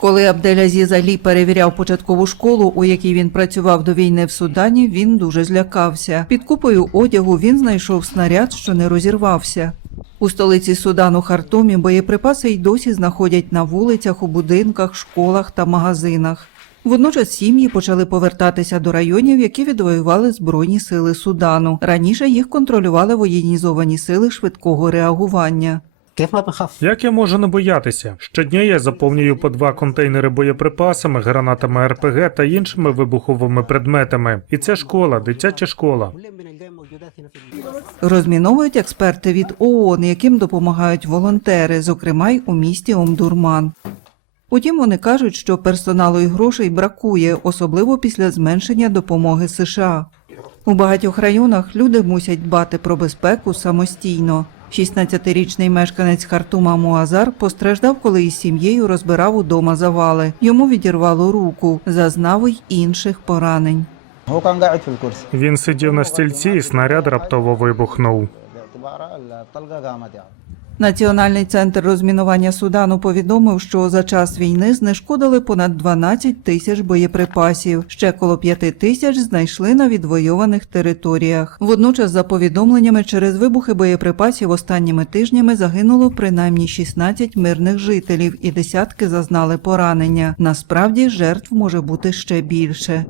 Коли Абделязіз Алі перевіряв початкову школу, у якій він працював до війни в Судані, він дуже злякався. Під купою одягу він знайшов снаряд, що не розірвався. У столиці Судану Хартумі боєприпаси й досі знаходять на вулицях, у будинках, школах та магазинах. Водночас сім'ї почали повертатися до районів, які відвоювали Збройні сили Судану. Раніше їх контролювали воєнізовані сили швидкого реагування. Як я можу не боятися? Щодня я заповнюю по два контейнери боєприпасами, гранатами РПГ та іншими вибуховими предметами. І це школа, дитяча школа. Розміновують експерти від ООН, яким допомагають волонтери, зокрема й у місті Омдурман. Утім, вони кажуть, що персоналу і грошей бракує, особливо після зменшення допомоги США. У багатьох районах люди мусять дбати про безпеку самостійно. 16-річний мешканець Хартума Муазар постраждав, коли із сім'єю розбирав удома завали. Йому відірвало руку, зазнав й інших поранень. Він сидів на стільці, і снаряд раптово вибухнув. Національний центр розмінування Судану повідомив, що за час війни знешкодили понад 12 тисяч боєприпасів. Ще коло 5 тисяч знайшли на відвойованих територіях. Водночас, за повідомленнями, через вибухи боєприпасів останніми тижнями загинуло принаймні 16 мирних жителів, і десятки зазнали поранення. Насправді жертв може бути ще більше.